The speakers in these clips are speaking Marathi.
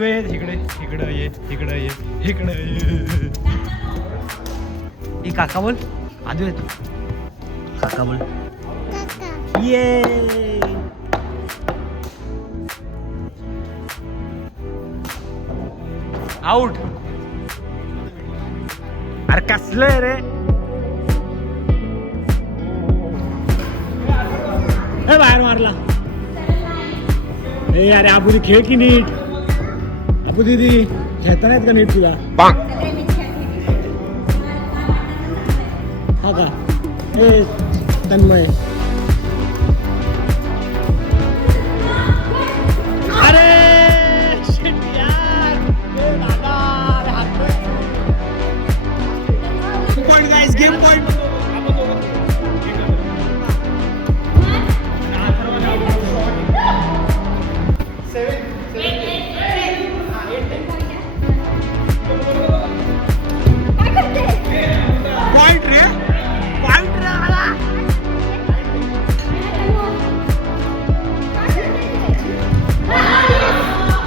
इकडे इकडे ये इकडे ये इकडे ये काका बोल आधी येतो काका बोल ये आउट अरे कसलं रे बाहेर मारला ए अरे आबू खेळ की नीट आबू दीदी खेळता नाहीत का नीट तुला हा का ए तन्मय अरे shit यार ए दादा अरे हात पॉइंट गाइस गेम पॉइंट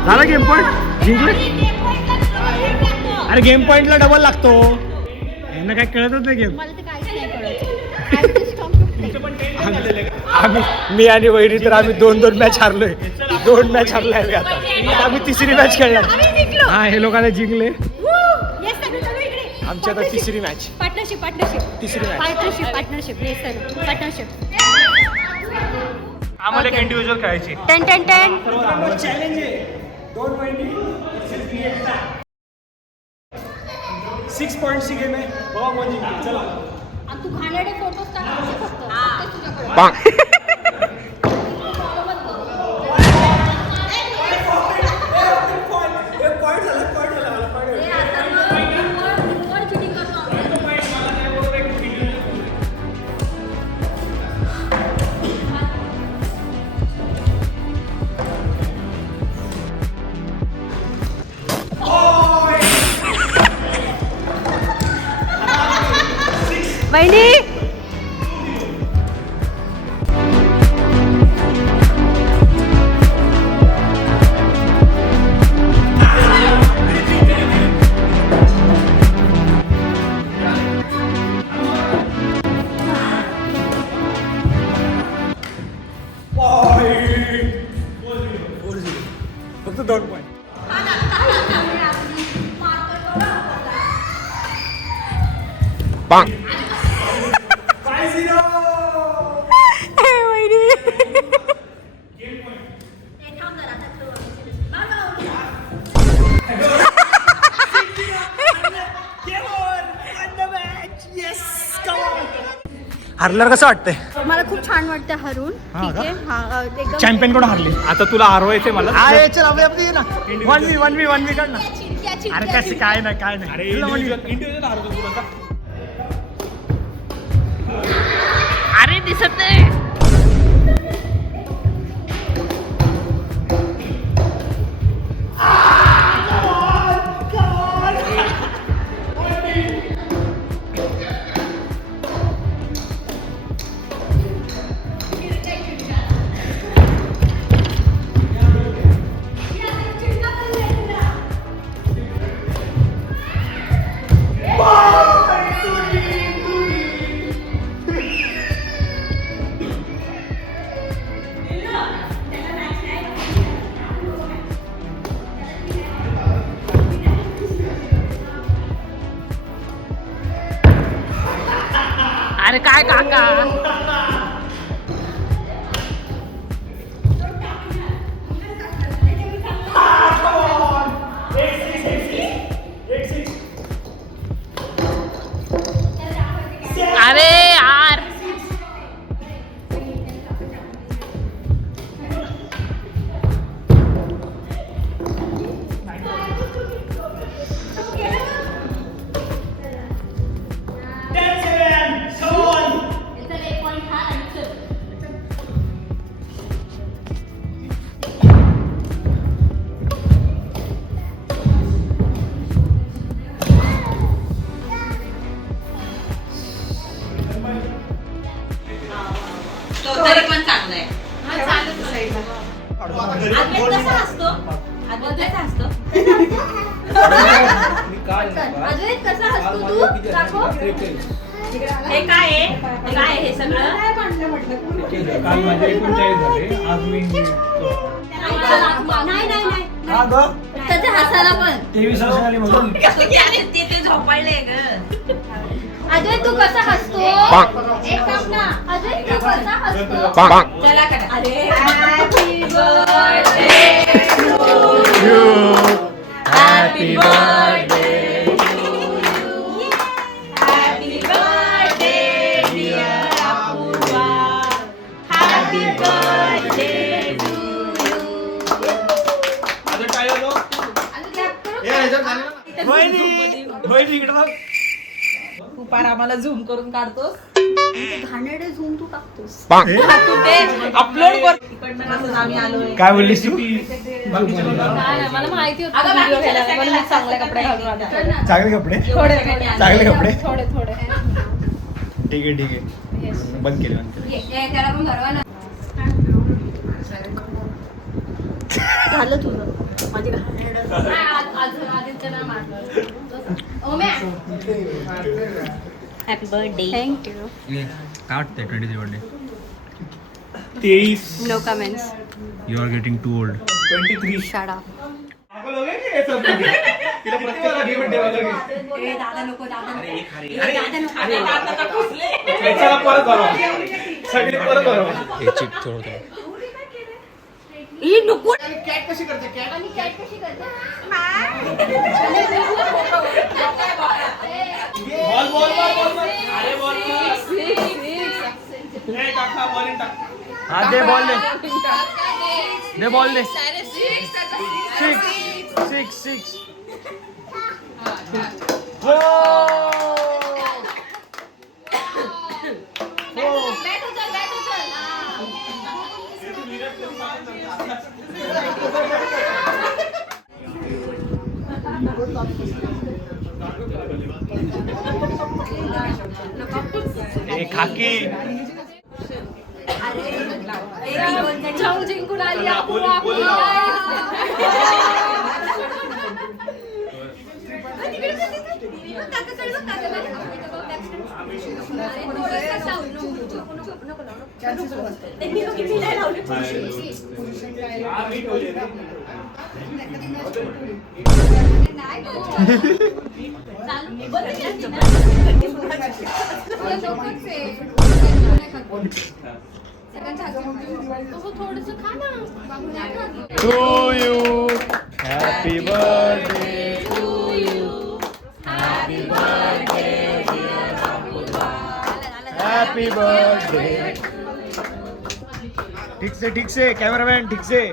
झाला गेम पॉइंट जिंकले अरे गेम पॉइंटला डबल लागतो यांना काय कळतच नाही गेम मी आणि वैरी तर आम्ही दोन मॅच हारलोय 2 मॅच हारलाय आता आम्ही तिसरी मॅच खेळणार हा हे लोकांना जिंकले आमची आता तिसरी मॅच तिसरी मॅच आम्हाला एक इंडिव्हिज्युअल खेळायची 10 चॅलेंज आहे 6 पॉइंटची गेम आहे बाबा कोण जिंकले चला तू घाणेरडे फोटोज टाकायचे फक्त वहिनी फक्त 2 पॉइंट हरल्यावर कसं वाटतंय मला खूप छान वाटतं हरून ठीक आहे एकदम चॅम्पियन कोण हरले आता तुला हरवायचंय मला चल आपल्या ना 1v1 काढ ना अरे कसं काय नाही अरे इंडिव्हिज्युअल हरवतो तुला अरे दिसत नाही अरे काय काका अरे यार अजून कसा हसतो तू दाखव. हे काय आहे हे सगळं? काल माझे 39 झाले, आज मी नाही त्याच्या हसायला पण 23 वर्ष झाली म्हणून. ते झोपायले ग. अजय तू कसा हसतो? एक काम ना, अजय तू कसा हसतो? चला करा. अरे happy birthday happy birthday dear Apurva. Happy birthday to you. वहिनी इकडं बघ. तू पार आम्हाला झूम करून काढतोस. घाणेरडे झूम तू टाकतोस. तू ते अपलोड कर. तिकडनं कसं आम्ही आलोय. काय बोललीस तू? मला माहिती होतं व्हिडिओ घ्यायला म्हणून मी चांगले कपडे घालून आले. चांगले कपडे, थोडे चांगले कपडे. थोडे ठीक आहे बंद केले त्याला पण भरवा ना. झालं तुझं. माझी हॅपी बर्थडे. थँक्यू. काय वाटतंय 23 birthday? 23. No comments. You are getting too old. 23. Shut up. दादा नको कॅट कशी करते? बॉल अरे बॉल दे बॉल दे बॉल दे. 6 खाकी जिंकून आली थोडस खा ना. To you happy birthday to you happy birthday happy birthday. ठीक से कॅमेरामॅन ठीक से.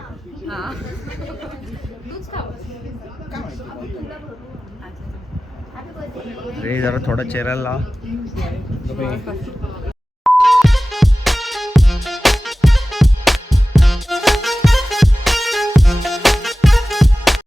रे जरा थोडा चेहऱ्याला लाव.